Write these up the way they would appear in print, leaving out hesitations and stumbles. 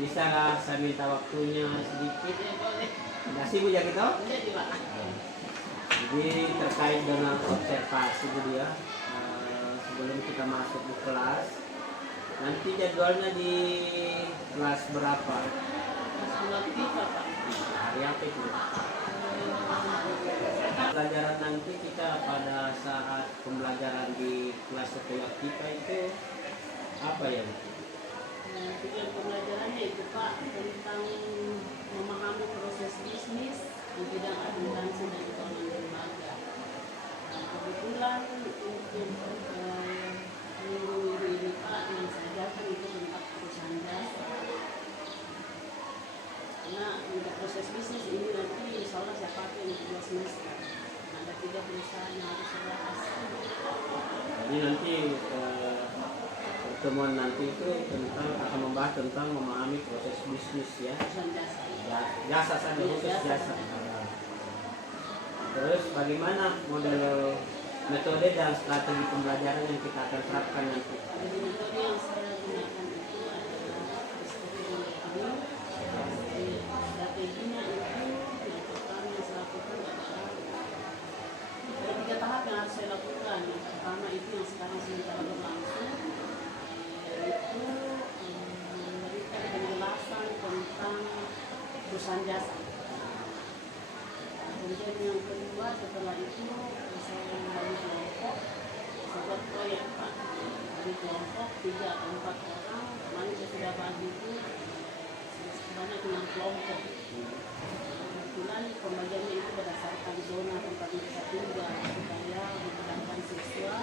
Bisa lah saya minta waktunya sedikit. Ya boleh. Terima kasih Bu ya gitu. Jadi Pak. Jadi terkait dengan observasi Bu ya, sebelum kita masuk di kelas, nanti jadwalnya di kelas berapa? Kelas 3 Pak. Hari apa itu? Pelajaran nanti kita pada saat pembelajaran di kelas sekolah kita itu apa ya Bu? Tujuan pembelajarannya itu Pak tentang memahami proses bisnis di bidang akuntansi dan keuangan lembaga. Nah, kebetulan untuk minggu ini Pak yang saya ajarkan itu tentang perusahaan jasa. Karena untuk proses bisnis ini nanti insya Allah saya pakai untuk 2 semester. Ada 3 perusahaan yang harus saya bahas. Jadi nanti pertemuan nanti itu akan membahas tentang memahami proses bisnis ya. Perusahaan jasa. Jasa saja khusus jasa. Terus bagaimana model metode dan strategi pembelajaran yang kita akan terapkan nanti? Jadi metode yang saya gunakan itu adalah strategi. Strateginya itu yang pertama yang saya lakukan adalah ada 3 tahap yang harus saya lakukan. Yang pertama itu yang sekarang sementara berlangsung, yaitu memberikan penjelasan tentang perusahaan jasa. Kemudian yang kedua setelah itu saya membagi kelompok, saya buat proyek Pak. Dari kelompok 3 atau 4 orang, kemarin saya sudah bagi itu sebanyak 6 kelompok. Kebetulan pembagiannya itu berdasarkan zona tempat mereka tinggal supaya memudahkan siswa.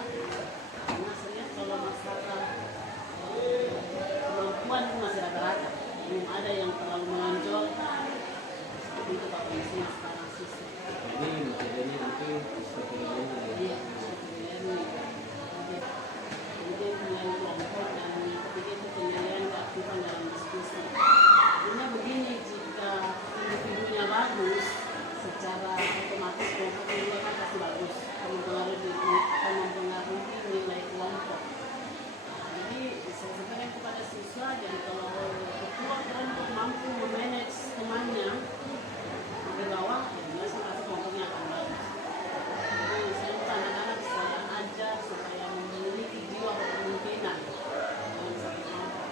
Karena saya lihat kalau masalah kemampuan itu masih rata-rata, belum ada yang terlalu menonjol. Seperti itu Pak kondisinya sekarang siswa. Jadi metodenya nanti seperti ini ya. Iya, seperti ini. Kemudian penilaian kelompok dan yang ketiga itu penilaian keaktifan dalam diskusi. Artinya begini, jika individunya bagus, secara otomatis kelompoknya juga kan pasti bagus. Mempengaruhi nilai kelompok. Jadi saya sampaikan kepada siswa, jadi kalau ketua kelompok mampu memanage temannya di bawah, ya jelas pasti kelompoknya akan bagus. Jadi saya minta anak-anak saya ajar supaya memiliki jiwa kepemimpinan dalam satu kelompok.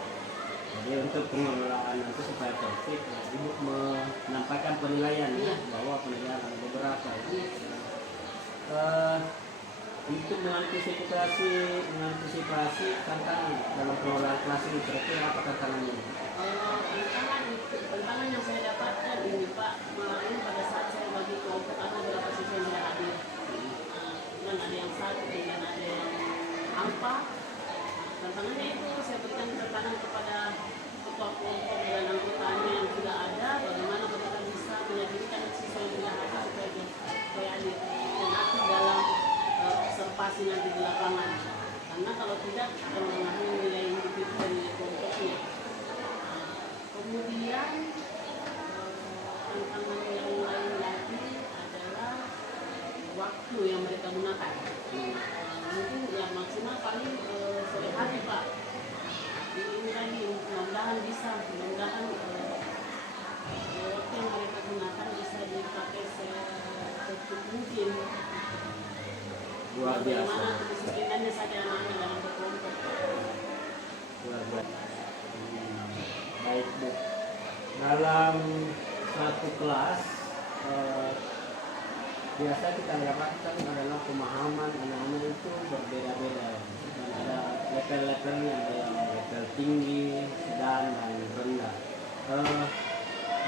Jadi untuk pengelolaan nanti supaya tertib, ya, Ibu menyampaikan penilaian ya, bahwa penilaian ada beberapa ya. Untuk mengantisipasi tantangan dalam pengelolaan kelas ini, kira-kira apa tantangannya? Tantangan yang saya dapatkan ini Pak, kemarin pada saat saya bagi kelompok ada beberapa siswa yang tidak hadir. Dan ada yang sakit, dan ada yang hampa. Tantangannya itu saya berikan tekanan kepada ketua kelompok dan anggotanya yang sudah ada, bagaimana mereka bisa meyakinkan siswa yang tidak hadir supaya hadir dan aktif dalam observasi nanti di lapangan. Karena kalau tidak akan mengaruhi nilai individu dan nilai kelompoknya. Kemudian tantangan yang lain lagi adalah waktu yang mereka gunakan. Mungkin yang maksimal paling sore hari Pak. Ini lagi mudah-mudahan bisa, mudah-mudahan waktu yang mereka gunakan bisa dipakai secukup mungkin. Luar biasa. Bagaimana kedisiplinannya saja anak-anak dalam berkelompok. Luar biasa. Baik Bu. Dalam satu kelas biasa kita dapatkan adalah pemahaman anak-anak itu berbeda-beda dan ada level-levelnya, ada yang level tinggi, sedang dan rendah.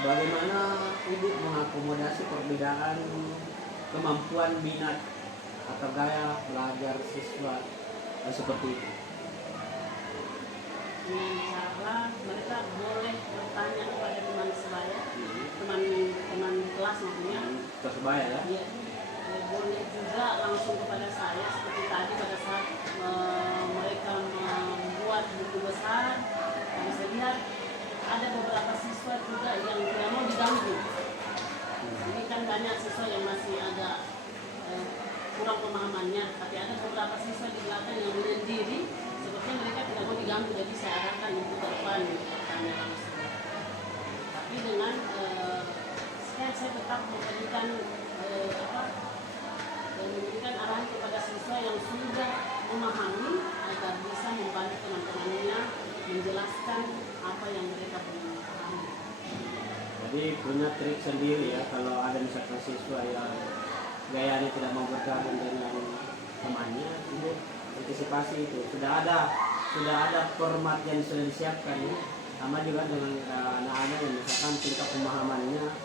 Bagaimana Ibu mengakomodasi perbedaan kemampuan minat atau gaya belajar siswa seperti itu? Dengan cara mereka boleh bertanya kepada teman sebaya, teman kelas maksudnya. Persebaya ya? Iya. Boleh juga langsung kepada saya seperti tadi pada saat mereka membuat buku besar. Kami saya lihat ada beberapa siswa juga yang tidak mau diganggu. Ini kan banyak siswa yang masih agak kurang pemahamannya, tapi ada beberapa siswa di belakang yang menyendiri, sepertinya mereka tidak mau diganggu, jadi saya arahkan untuk ke depan bertanya langsung. dengan saya tetap memberikan memberikan arahan kepada siswa yang sudah memahami agar bisa membantu teman-temannya menjelaskan apa yang mereka belum pahami. Jadi punya trik sendiri ya kalau ada misalkan siswa yang gayanya tidak mau bergabung dengan temannya, itu antisipasi itu sudah ada format yang sudah disiapkan ya. Sama juga dengan anak-anak yang misalkan tingkat pemahamannya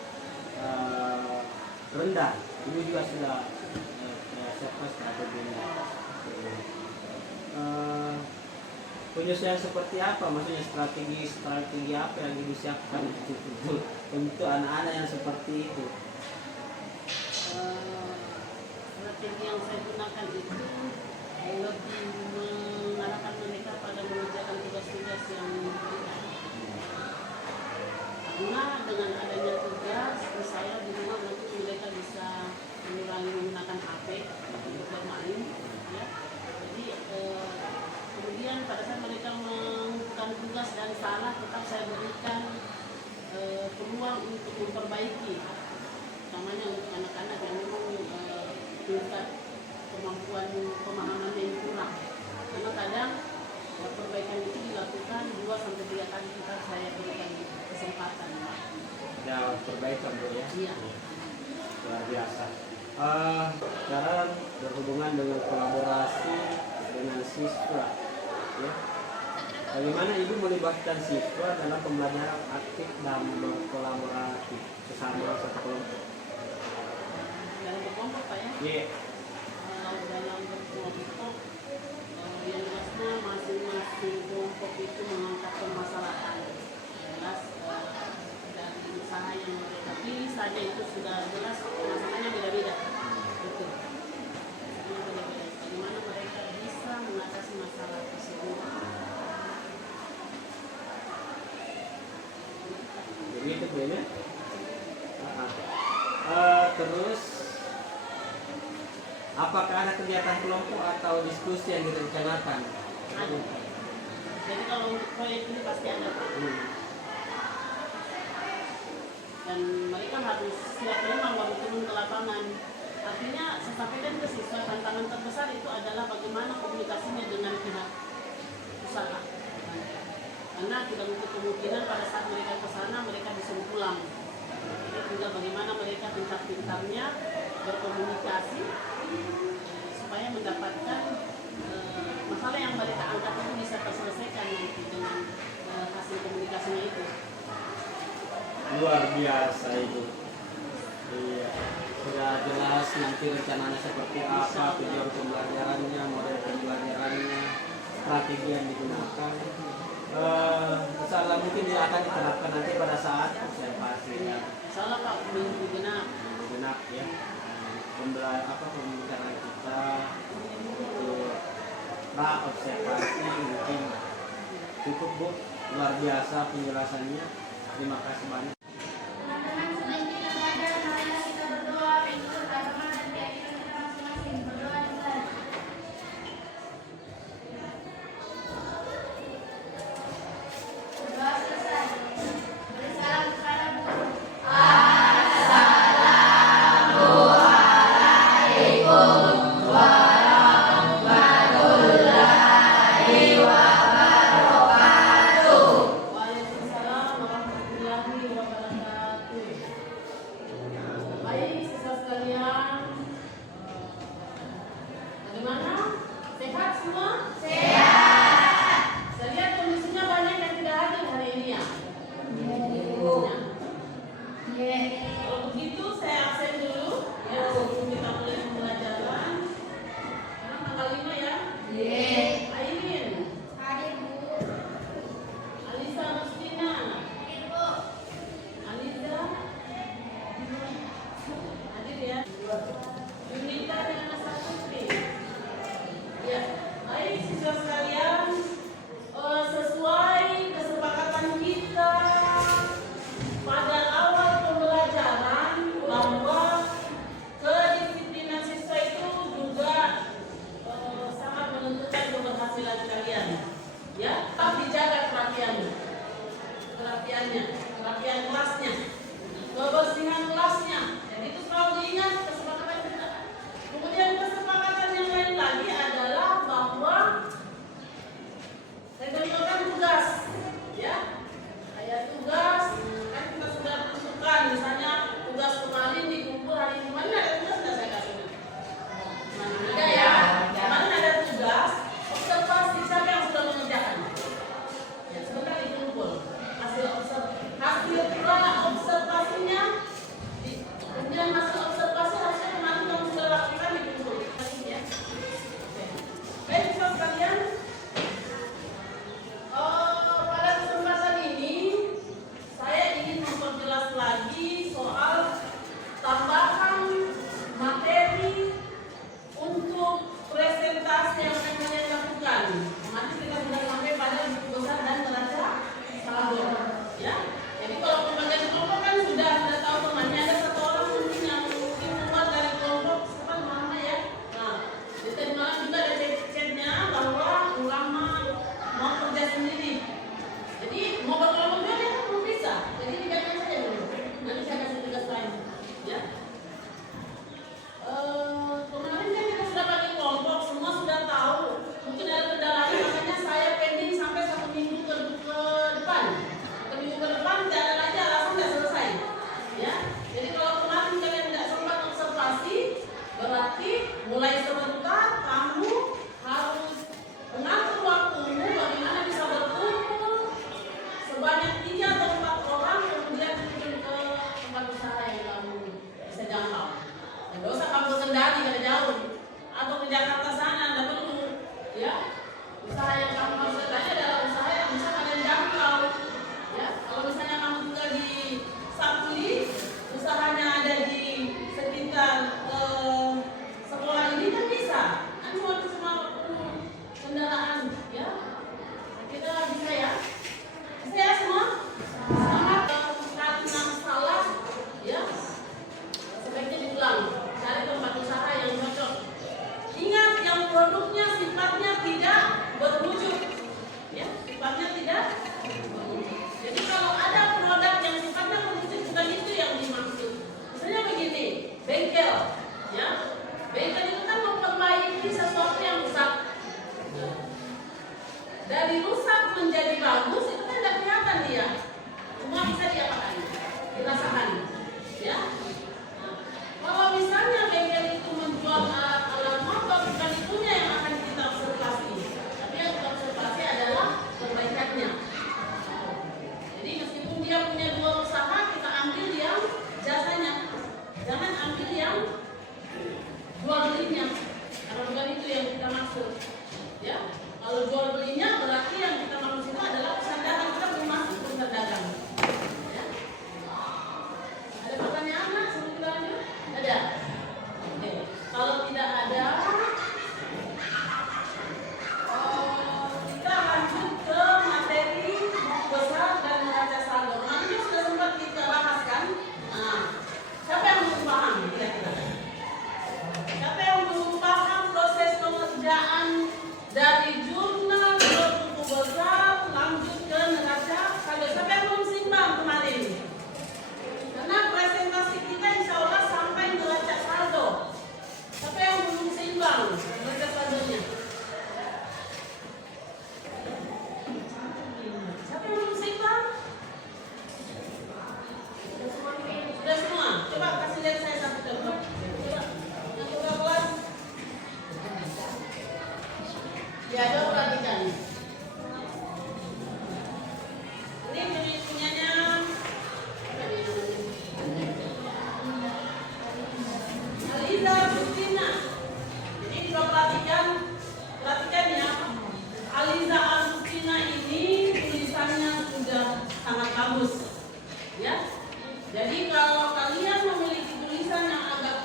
rendah, itu juga sudah siapkan strateginya. Penyesuaian seperti apa? Maksudnya strategi apa yang disiapkan untuk anak-anak yang seperti itu? Strategi yang saya gunakan itu lebih mengarahkan mereka pada mengerjakan tugas-tugas yang diberikan. Karena dengan adanya tugas, saya di rumah nanti mereka bisa mengurangi menggunakan HP untuk bermain. Ya. Jadi kemudian pada saat mereka melakukan tugas dan salah, tetap saya berikan peluang untuk memperbaiki. Utamanya untuk anak-anak yang memang tingkat kemampuan pemahamannya yang kurang. Karena kadang perbaikan itu dilakukan 2-3 kali kita saya berikan kesempatan. Ya, perbaikan Bu ya. Iya. Luar biasa. Sekarang berhubungan dengan kolaborasi dengan siswa, ya. Bagaimana Ibu melibatkan siswa dalam pembelajaran aktif dan berkolaborasi sesama satu kelompok? Dalam berkelompok Pak ya. Iya. Kalau dalam berkelompok yang jelasnya masing-masing kelompok itu mengangkat permasalahan. Jelas dari usaha yang mereka pilih saja itu sudah jelas masalahnya beda-beda. Betul. Beda-beda. Bagaimana mereka bisa mengatasi masalah tersebut. Begitu Bu ya. Terus apakah ada kegiatan kelompok atau diskusi yang direncanakan? Ada. Jadi kalau untuk proyek ini pasti ada Pak. Dan mereka harus siap memang baru turun ke lapangan. Artinya saya sampaikan ke siswa tantangan terbesar itu adalah bagaimana komunikasinya dengan pihak usaha. Karena tidak untuk kemungkinan pada saat mereka ke sana mereka disuruh pulang. Jadi tinggal bagaimana mereka pintar-pintarnya berkomunikasi supaya mendapatkan masalah yang mereka angkat itu bisa terselesaikan nanti dengan hasil komunikasinya itu. Luar biasa itu. Iya. Sudah jelas nanti rencananya seperti apa, tujuan pembelajarannya, model pembelajarannya, strategi yang digunakan. Salah mungkin dia akan diterapkan nanti pada saat observasi ya. Salah Pak, minggu genap. Genap ya. Pembicaraan kita untuk pra observasi mungkin cukup Bu. Luar biasa penjelasannya. Terima kasih banyak. Waalaikumsalam warahmatullahi wabarakatuh.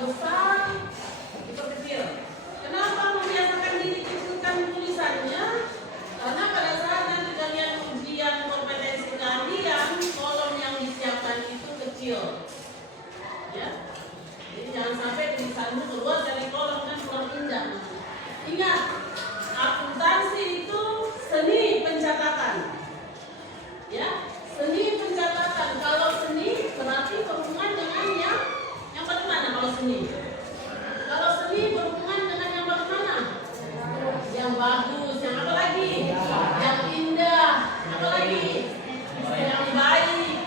besar, diperkecil. Kenapa membiasakan diri kecilkan tulisannya? Karena pada saat nanti kalian ujian kompetensi kalian, kolom yang disiapkan itu kecil. Ya. Jadi jangan sampai tulisanmu keluar dari kolom, kan kurang indah. Ingat, akuntansi itu seni pencatatan. Ya, seni pencatatan. Kalau seni berarti berhubungan dengan yang bagaimana kalau seni? Kalau seni berhubungan dengan yang bagaimana? Yang bagus, yang apa lagi? Yang indah, apa lagi? Yang baik.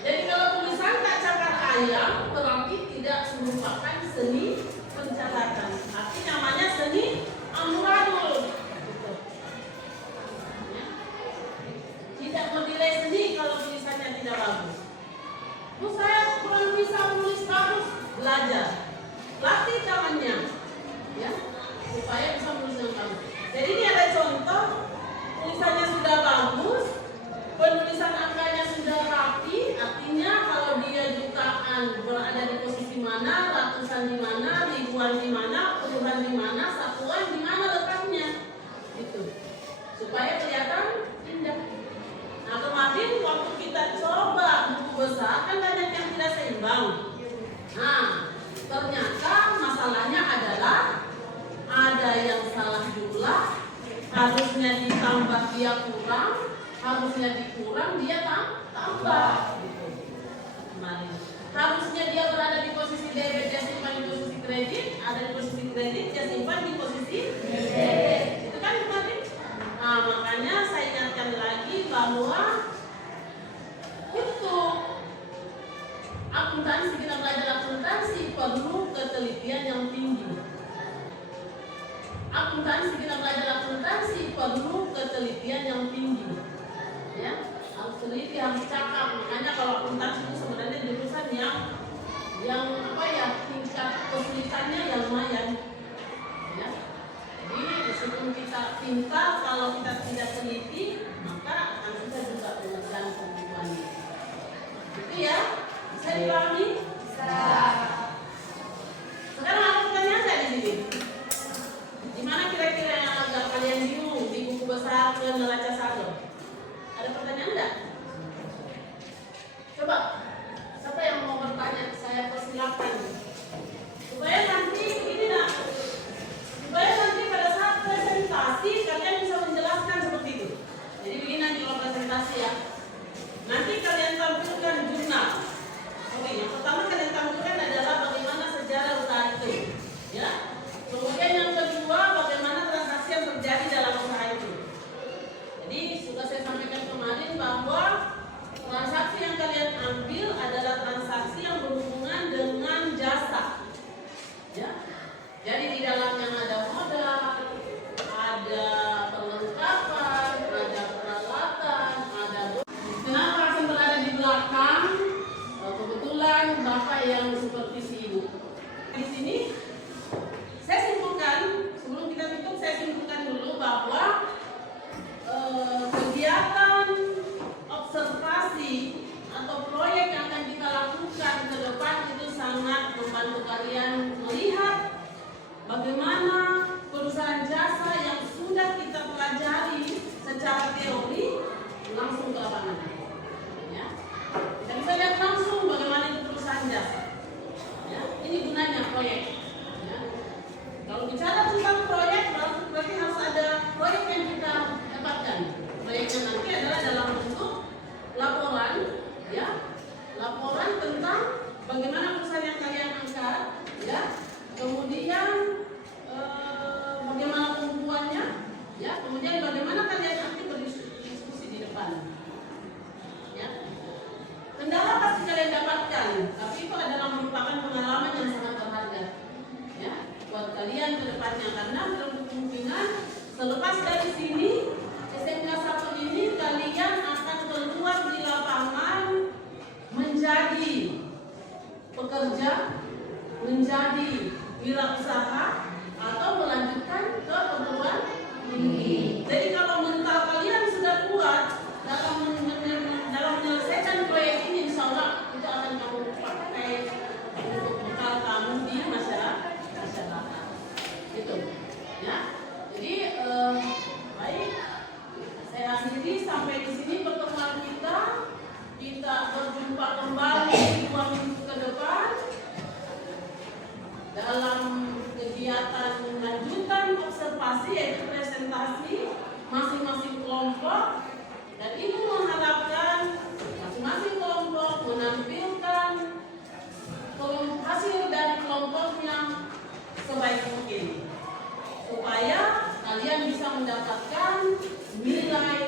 Jadi kalau tulisan tak cakar ayam berarti tidak merupakan seni pencatatan. Artinya namanya seni amburadul. Ya. Tidak menilai seni kalau tulisannya tidak bagus. Terus saya kurang bisa menulis bagus, belajar, latih tangannya, ya, supaya bisa menulis yang bagus. Jadi ini ada contoh, tulisannya sudah bagus, penulisan angkanya sudah rapi, artinya kalau dia jutaan berada di posisi mana, ratusan di mana, ribuan di mana, puluhan di mana, satuan di mana letaknya, gitu, supaya kelihatan indah. Nah kemarin waktu kita coba buku besar kan banyak yang tidak seimbang. Nah ternyata masalahnya adalah ada yang salah jumlah, harusnya ditambah dia kurang, harusnya dikurang dia tambah. Gitu. Kemarin harusnya dia berada di posisi debit, dia simpan di posisi kredit, ada di posisi kredit, dia simpan di posisi debit. Itu kan kemarin. Nah makanya saya ingatkan lagi bahwa untuk akuntansi, kita belajar akuntansi perlu ketelitian yang tinggi. Akuntansi, kita belajar akuntansi perlu ketelitian yang tinggi. Ya, harus teliti, harus cakap. Makanya kalau akuntansi itu sebenarnya jurusan yang apa ya, tingkat kesulitannya yang lumayan. Ya. Jadi meskipun kita pintar, kalau kita tidak teliti, maka akan kita juga mengerjakan pembukuannya. Itu ya, bisa dipahami? Bisa. Sekarang ada pertanyaan nggak di sini? Di mana kira-kira yang agak kalian bingung di buku besar ke neraca saldo? Ada pertanyaan nggak? Coba, siapa yang mau bertanya? Saya persilakan. Supaya nanti begini nak. Supaya nanti pada saat presentasi kalian bisa menjelaskan seperti itu. Jadi begini nanti kalau presentasi ya. Nanti kalian tampilkan jurnal. Oke, yang pertama kalian tampilkan adalah bagaimana sejarah usaha itu. Ya. Kemudian yang kedua bagaimana transaksi yang terjadi dalam usaha itu. Jadi sudah saya sampaikan kemarin bahwa transaksi yang kalian ambil adalah transaksi yang berhubungan dengan jasa. Ya. Jadi di dalamnya ada modal, ada perlengkapan, ada peralatan, ada. Kenapa akan berada di belakang? Kebetulan bapak yang seperti si ibu. Di sini saya simpulkan, sebelum kita tutup saya simpulkan dulu bahwa kegiatan observasi atau proyek yang akan kita lakukan ke depan itu sangat membantu kalian melihat bagaimana perusahaan jasa yang sudah kita pelajari secara teori langsung ke lapangan. Ya. Kita bisa lihat langsung bagaimana itu perusahaan jasa. Ya. Ini gunanya proyek. Ya. Kalau bicara tentang proyek berarti harus ada proyek yang kita dapatkan. Proyeknya nanti adalah dalam bentuk laporan, ya, laporan tentang bagaimana perusahaan yang kalian angkat, ya. Kemudian bagaimana pembukuannya, ya. Kemudian bagaimana kalian nanti berdiskusi di depan, ya. Kendala pasti kalian dapatkan, tapi itu adalah merupakan pengalaman yang sangat berharga, ya, buat kalian ke depannya karena kemungkinan selepas dari sini SMK 1 ini kalian akan keluar di lapangan menjadi pekerja, menjadi wirausaha atau melanjutkan ke perguruan tinggi. Jadi kalau mental kalian sudah kuat dalam menyelesaikan proyek ini, insya Allah itu akan kamu pakai untuk bekal kamu presentasi, yaitu presentasi masing-masing kelompok, dan ibu mengharapkan masing-masing kelompok menampilkan hasil dari kelompoknya sebaik mungkin supaya kalian bisa mendapatkan nilai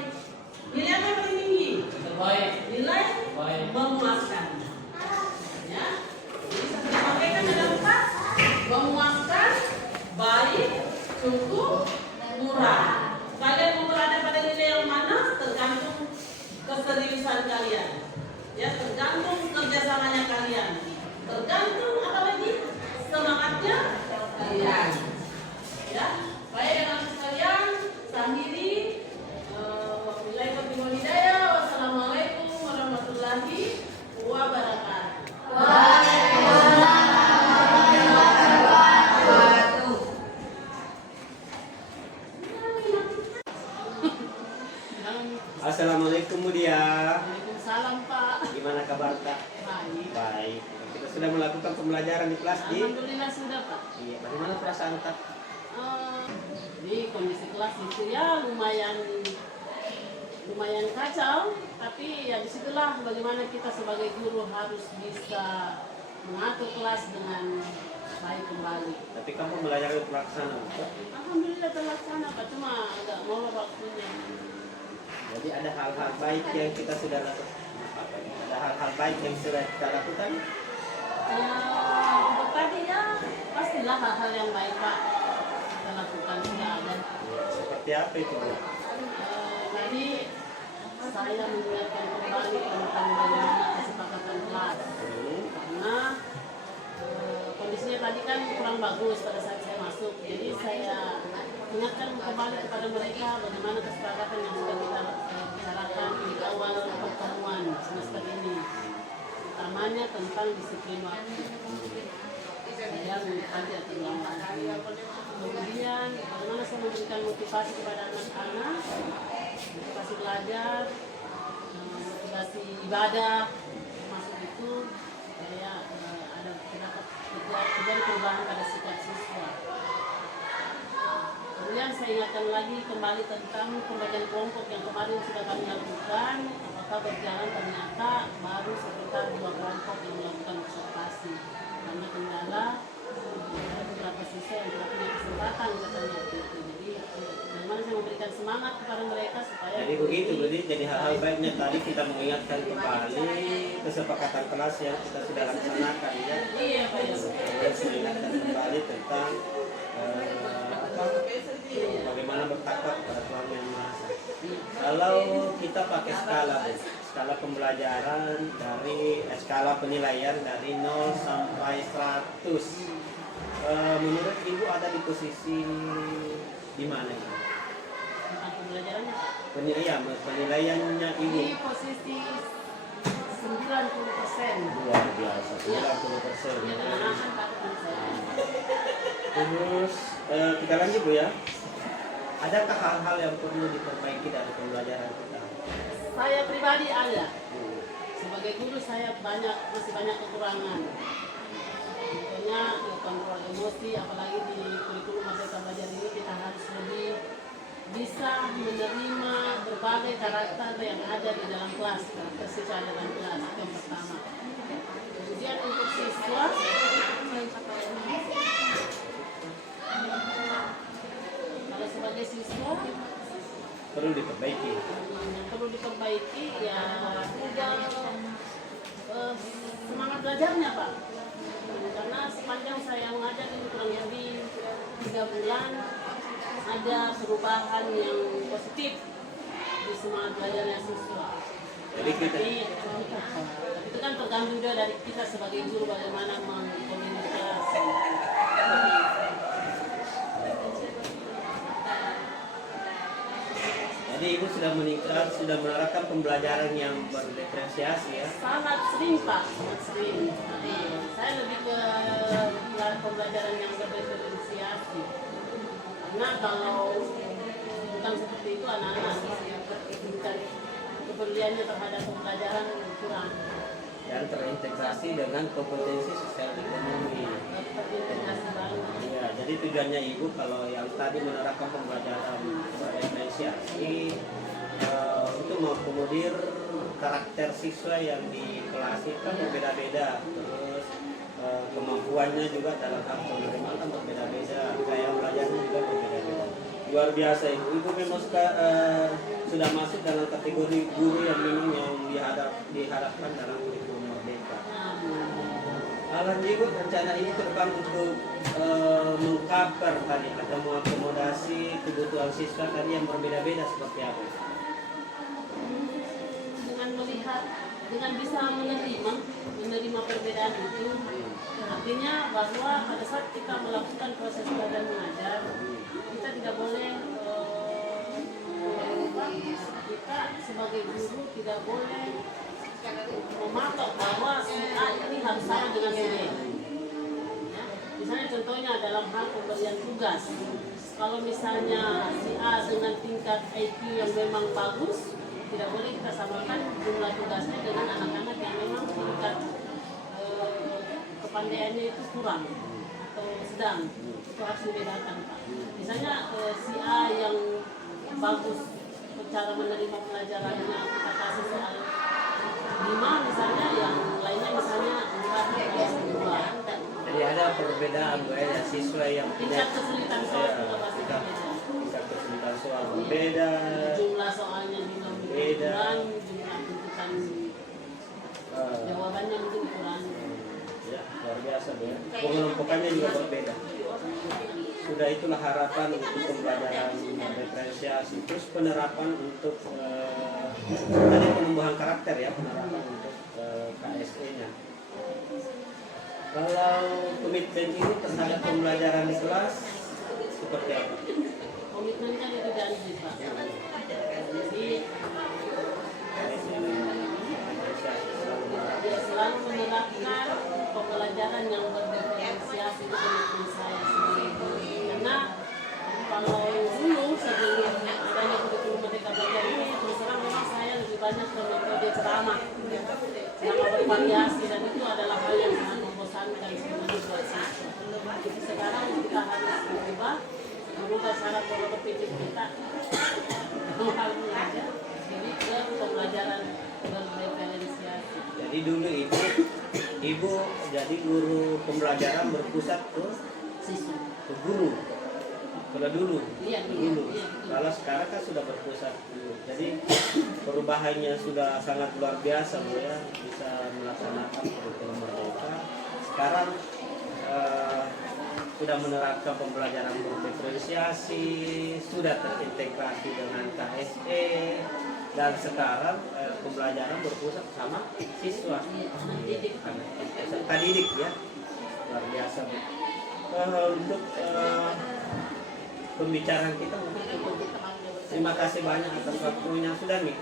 apa yang paling tinggi? Terbaik. Nilai Baik. memuaskan. Ya, jadi saya sampaikan ada 4: memuaskan, baik, cukup, murah. Kalian mau berada pada nilai yang mana tergantung keseriusan kalian. Ya, tergantung kerjasamanya kalian. Tergantung apa lagi? Semangatnya kalian. Ya, baik anak sekalian, sendiri. Wassalamualaikum warahmatullahi wabarakatuh. Assalamualaikum Mudia. Waalaikumsalam Pak. Gimana kabar Kak? Baik. Baik. Kita sudah melakukan pembelajaran di kelas di. Alhamdulillah sudah Pak. Iya. Bagaimana perasaan Kak? Di kondisi kelas itu ya lumayan kacau, tapi ya disitulah bagaimana kita sebagai guru harus bisa mengatur kelas dengan baik kembali. Tapi kamu belajar terlaksana Kak? Alhamdulillah terlaksana Pak, cuma agak molor waktunya. Jadi ada hal-hal baik yang kita sudah lakukan. Ada hal-hal baik yang sudah kita lakukan. Untuk tadi ya pastilah hal-hal yang baik Pak kita lakukan sudah ada. Seperti apa itu Bu? Tadi saya mengingatkan kembali tentang bagaimana kesepakatan kelas karena kondisinya tadi kan kurang bagus pada saat saya masuk, jadi saya ingatkan kembali kepada mereka bagaimana kesepakatan yang sudah kita bicarakan di awal pertemuan semester ini, utamanya tentang disiplin waktu. Saya tadi atau kemudian bagaimana saya memberikan motivasi kepada anak-anak, motivasi belajar, motivasi ibadah, termasuk itu saya ada terjadi perubahan pada sikap siswa. Kemudian saya ingatkan lagi kembali tentang pembagian kelompok yang kemarin sudah kami lakukan, apakah berjalan. Ternyata baru sekitar 2 kelompok yang melakukan observasi karena kendala ada beberapa siswa yang tidak punya kesempatan katanya itu. Jadi bagaimana saya memberikan semangat kepada mereka supaya Jadi begitu, jadi hal-hal baiknya tadi kita mengingatkan kembali kesepakatan kelas yang kita sudah laksanakan ya. Iya Pak ya. Terus mengingatkan kembali tentang bagaimana bertakwa kepada Tuhan Yang Maha Esa. Kalau kita pakai skala pembelajaran dari skala penilaian dari 0 sampai 100, menurut Ibu ada di posisi di mana Ibu? Tentang pembelajarannya Pak. Penilaiannya Ibu Di posisi 90%. luar biasa, 90%. Ya, terima Pak teman saya. Terus kita lanjut Bu ya. Adakah hal-hal yang perlu diperbaiki dari pembelajaran kita? Saya pribadi ada. Sebagai guru saya masih banyak kekurangan. Contohnya kontrol emosi, apalagi di kurikulum Merdeka Belajar ini kita harus lebih bisa menerima berbagai karakter yang ada di dalam kelas, karakter siswa dalam kelas, itu yang pertama. Kemudian untuk siswa, kalau sebagai siswa Perlu diperbaiki. yang perlu diperbaiki ya semangat belajarnya Pak, karena sepanjang saya mengajar ini kurang lebih 3 bulan ada perubahan yang positif di semangat belajarnya siswa. Jadi kita Tapi itu kan tergantung juga dari kita sebagai guru bagaimana mengkomunikasi. Jadi Ibu sudah meningkat, sudah menerapkan pembelajaran yang berdiferensiasi ya. Sangat sering Pak, sangat sering. Jadi saya lebih ke pembelajaran yang berdiferensiasi. Karena kalau bukan seperti itu anak-anak tingkat kepeduliannya terhadap pembelajaran kurang. Dan terintegrasi dengan kompetensi sosial ekonomi. Terintegrasi banget. Iya, jadi tujuannya Ibu kalau yang tadi menerapkan pembelajaran diferensiasi untuk mengakomodir karakter siswa yang di kelas itu kan berbeda-beda, terus kemampuannya juga dalam hal penerimaan kan berbeda-beda, gaya belajarnya juga berbeda-beda. Luar biasa Ibu memang sudah masuk dalam kategori guru yang memang yang diharapkan dalam kurikulum Merdeka. Lanjut Ibu, rencana ini ke depan untuk mengcover tadi atau mengakomodasi kebutuhan siswa tadi yang berbeda-beda seperti apa? Dengan melihat, dengan bisa menerima perbedaan itu, artinya bahwa pada saat kita melakukan proses belajar mengajar, kita tidak boleh kita sebagai guru tidak boleh mematok bahwa si A ini harus sama dengan si B. Ya. Misalnya contohnya dalam hal pemberian tugas, kalau misalnya si A dengan tingkat IQ yang memang bagus, tidak boleh kita samakan jumlah tugasnya dengan anak-anak yang memang tingkat kepandaiannya itu kurang atau sedang. Itu harus dibedakan Pak. Misalnya si A yang bagus cara menerima pelajarannya, kita kasih soal 5 misalnya, yang lainnya misalnya 4 atau 2. Jadi ada perbedaan ya siswa yang tingkat kesulitan soal juga pasti berbeda. Tingkat kesulitan soal berbeda. Jumlah soalnya juga beda. Kurang, jumlah tuntutan jawabannya mungkin kurang. Ya, luar biasa ya. Pengelompokannya juga berbeda. Sudah itulah harapan untuk pembelajaran diferensiasi, terus penerapan untuk tadi penumbuhan karakter ya, penerapan untuk KSE-nya. Kalau komitmen ini terhadap pembelajaran di kelas seperti apa? Komitmennya itu janji Pak. Jadi dia selalu menerapkan pembelajaran yang berdiferensiasi, itu komitmen saya sebagai guru. Karena kalau dulu sebelum adanya kurikulum Merdeka Belajar ini, terus terang memang saya lebih banyak ke metode ceramah bervariasi, dan itu adalah hal yang sangat membosankan sebenarnya buat siswa. Jadi sekarang kita harus merubah cara pola berpikir kita hal mengajar ini ke pembelajaran berdiferensiasi. Jadi dulu ibu jadi guru pembelajaran berpusat ke Siswa. ke guru. Kalau dulu, Iya. kalau sekarang kan sudah berpusat dulu. Jadi perubahannya sudah sangat luar biasa Bu ya, bisa melaksanakan kurikulum Merdeka. Sekarang sudah menerapkan pembelajaran berdiferensiasi, sudah terintegrasi dengan KSE, dan sekarang pembelajaran berpusat sama siswa. Didik ya, luar biasa Bu. Untuk pembicaraan kita mungkin terima kasih banyak atas waktunya sudah nih.